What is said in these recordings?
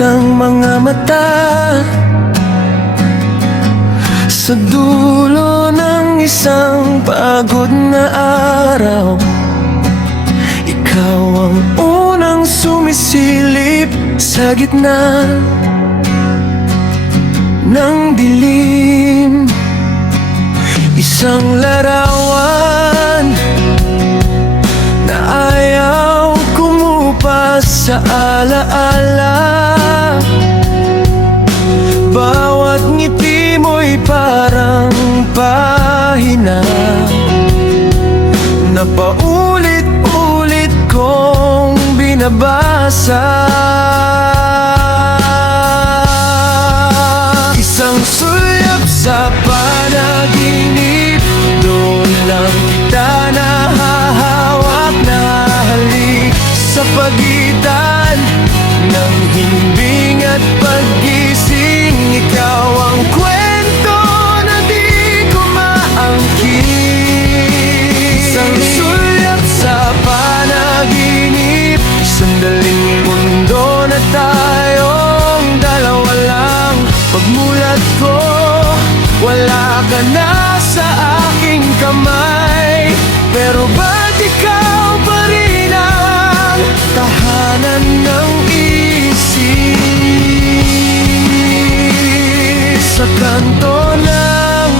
ang mga mata. Sa dulo ng isang pagod na araw, ikaw ang unang sumisilip sa gitna ng dilim. Isang larawan na ayaw kumupas sa alaala. Bawat ngiti mo'y parang pahina na paulit-ulit kong binabasa. Isang sulyap sa panaginip, doon lang kita nahahawak na halik. Sa pagitan ng himbing at paggising, ikaw ang kwento na di ko maangkin. Isang sulyap sa panaginip, sandaling mundo na tayong dalawa lang. Pagmulat ko, wala ka na sa aking kamay, pero ba't ikaw pa rin ang tahanan ng isip? Sa kanto ng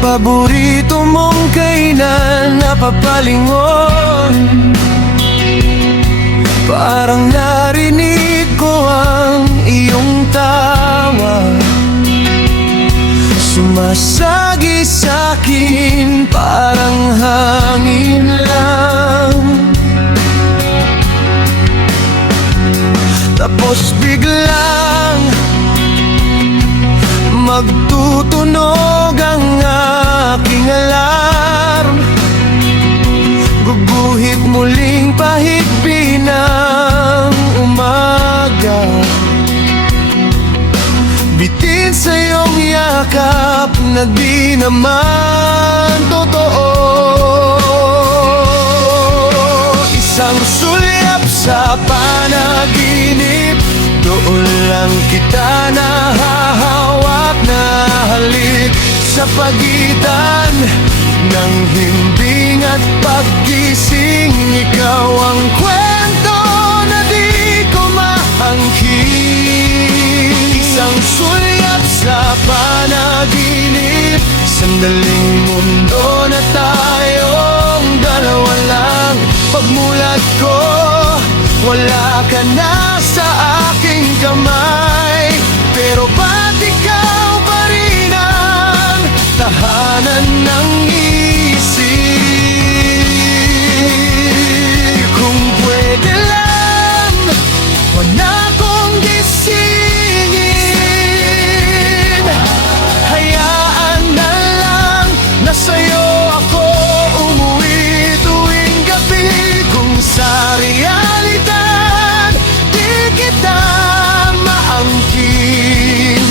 paborito mong kainan, napapalingon, parang narinig ko ang iyong tawa. Sumasagi sa'kin parang hangin lang. Tapos biglang magtutunog ang aking alarm. Guguhit muling pahigpi ng umaga. Bitin sa iyong yakap na di naman totoo. Isang sulyap sa panaginip, doon lang kita nahahawak na halik. Sa pagitan ng himbing at paggising, ikaw ang kwento na di ko maangkin. Isang sulyap sa panaginip, sandaling mundo na tayong dalawa lang. Pagmulat ko, wala ka na sa aking kamay, pero ba't ikaw pa rin ang tahanan ng isip? Kung pwede lang, wag na akong gisingin. Hayaan na lang na sa'yo ako umuwi tuwing gabi. Kung sa realidad di kita maangkin,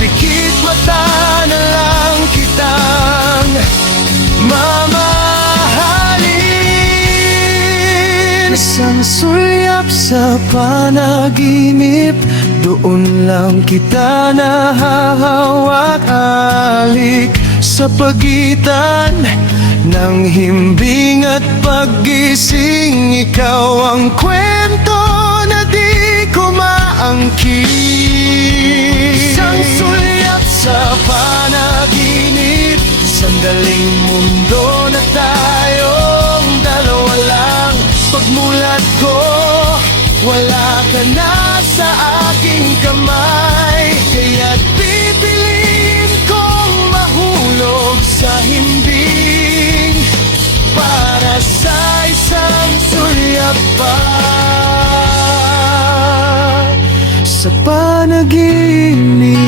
pikit mata na lang kitang mamahalin. Isang sulyap sa panaginip, doon lang kita nahahawak-alik. Sa pagitan ng himbing at paggising, ikaw ang kwento na di ko maangkin. Isang sulyap sa panaginip, sandaling mundo na tayong dalawa lang. Pagmulat ko, wala ka na sa aking kamay, kaya't pipiliin kong mahulog sa himbing para sa isang sulyap pa. Sa panaginip,